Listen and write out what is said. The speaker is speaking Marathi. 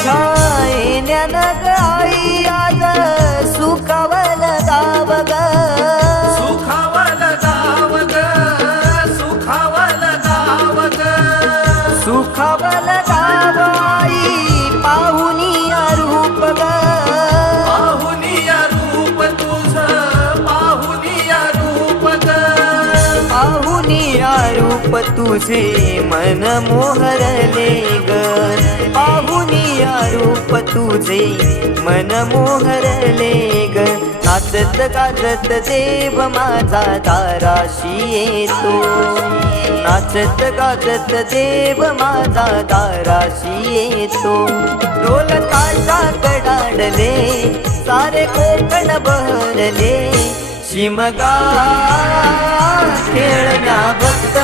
तुझ्या येण्यानं ग आई आज सुखावल गाव ग, सुखावल गाव ग, सुखावल गाव ग, सुखावल गाव आई पाहुनिया रूप ग, पाहुनिया रूप तुझं, पाहुनिया रूप ग, पाहुनिया रूप तुझे मन मोहरले ग, पाहुनिया रूप तुझे मन मोहरले ग. नाचत गाजत देव माझा दाराशी येतो, नाचत गाजत देव माझा दाराशी येतो. ढोल ताशा कडाडले सारे कोकण बहरले, शिमगा खेळण्या भक्त